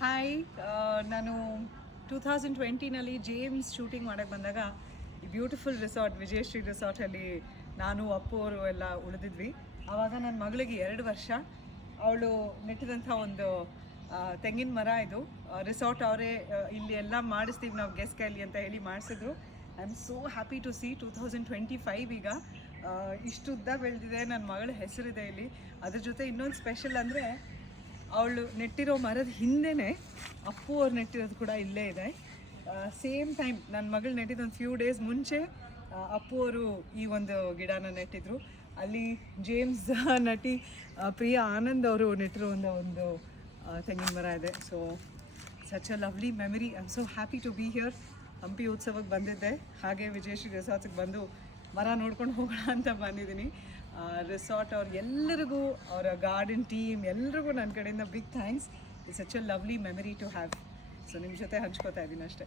Hi, ನಾನು 2020ನಲ್ಲಿ James shooting ಮಾಡೋಕ್ಕೆ ಬಂದಾಗ ಈ ಬ್ಯೂಟಿಫುಲ್ ರಿಸಾರ್ಟ್ ವಿಜಯಶ್ರೀ ರಿಸಾರ್ಟಲ್ಲಿ ನಾನು ಅಪ್ಪು ಅವರು ಎಲ್ಲ ಉಳಿದಿದ್ವಿ. ಆವಾಗ ನನ್ನ ಮಗಳಿಗೆ 2 ವರ್ಷ. ಅವಳು ನೆಟ್ಟಿದಂಥ ಒಂದು ತೆಂಗಿನ ಮರ ಇದು. ರಿಸಾರ್ಟ್ ಅವರೇ ಇಲ್ಲಿ ಎಲ್ಲ ಮಾಡಿಸ್ತೀವಿ ನಾವು ಗೆಸ್ಟ್ ಕೈಲಿ ಅಂತ ಹೇಳಿ ಮಾಡಿಸಿದ್ರು. I am so happy to see 2025 ಈಗ ಇಷ್ಟು ಉದ್ದ ಬೆಳೆದಿದೆ. ನನ್ನ ಮಗಳ ಹೆಸರಿದೆ ಇಲ್ಲಿ. ಅದ್ರ ಜೊತೆ ಇನ್ನೊಂದು ಸ್ಪೆಷಲ್ ಅಂದರೆ ಅವಳು ನೆಟ್ಟಿರೋ ಮರದ ಹಿಂದೆಯೇ ಅಪ್ಪು ಅವ್ರು ನೆಟ್ಟಿರೋದು ಕೂಡ ಇಲ್ಲೇ ಇದೆ. ಸೇಮ್ ಟೈಮ್ ನನ್ನ ಮಗಳು ನೆಟ್ಟಿದ್ದು ಒಂದು ಫ್ಯೂ ಡೇಸ್ ಮುಂಚೆ ಅಪ್ಪು ಅವರು ಈ ಒಂದು ಗಿಡನ ನೆಟ್ಟಿದ್ರು. ಅಲ್ಲಿ ಜೇಮ್ಸ್ ನಟಿ ಪ್ರಿಯಾ ಆನಂದ್ ಅವರು ನೆಟ್ಟಿರೋ ಒಂದು ತೆಂಗಿನ ಮರ ಇದೆ. So such a lovely memory. I am so happy to be here. Hampi ಉತ್ಸವಕ್ಕೆ ಬಂದಿದ್ದೆ, ಹಾಗೆ ವಿಜಯಶ್ರೀ ರೆಸಾರ್ಟ್ಸಿಗೆ ಬಂದು ಮರ ನೋಡ್ಕೊಂಡು ಹೋಗೋಣ ಅಂತ ಬಂದಿದ್ದೀನಿ. ರೆಸಾರ್ಟ್ ಅವ್ರು ಎಲ್ಲರಿಗೂ, ಅವರ ಗಾರ್ಡನ್ ಟೀಮ್ ಎಲ್ರಿಗೂ ನನ್ನ ಕಡೆಯಿಂದ big thanks. It's such a lovely memory to have. So ನಿಮ್ಮ ಜೊತೆ ಹಂಚ್ಕೋತಾ ಇದ್ದೀನಿ ಅಷ್ಟೇ.